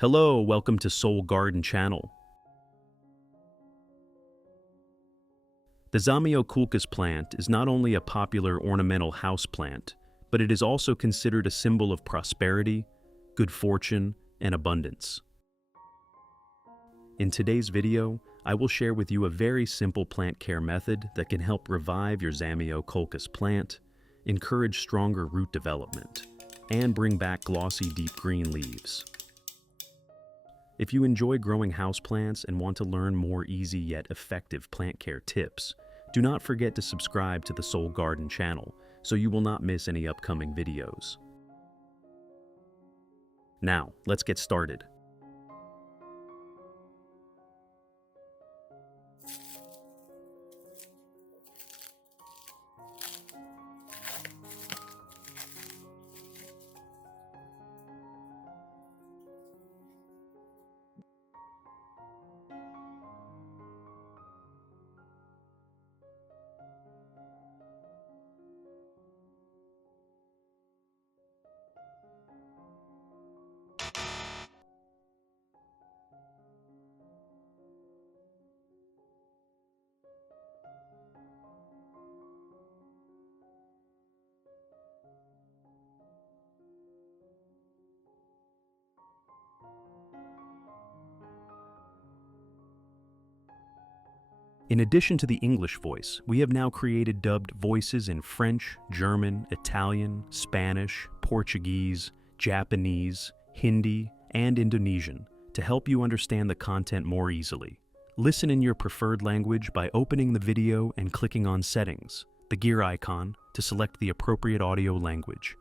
Hello, welcome to Soul Garden channel. The Zamioculcas plant is not only a popular ornamental house plant, but it is also considered a symbol of prosperity, good fortune, and abundance. In today's video, I will share with you a very simple plant care method that can help revive your Zamioculcas plant, encourage stronger root development, and bring back glossy deep green leaves. If you enjoy growing houseplants and want to learn more easy yet effective plant care tips, do not forget to subscribe to the Soul Garden channel so you will not miss any upcoming videos. Now, let's get started. In addition to the English voice, we have now created dubbed voices in French, German, Italian, Spanish, Portuguese, Japanese, Hindi, and Indonesian to help you understand the content more easily. Listen in your preferred language by opening the video and clicking on Settings, the gear icon, to select the appropriate audio language.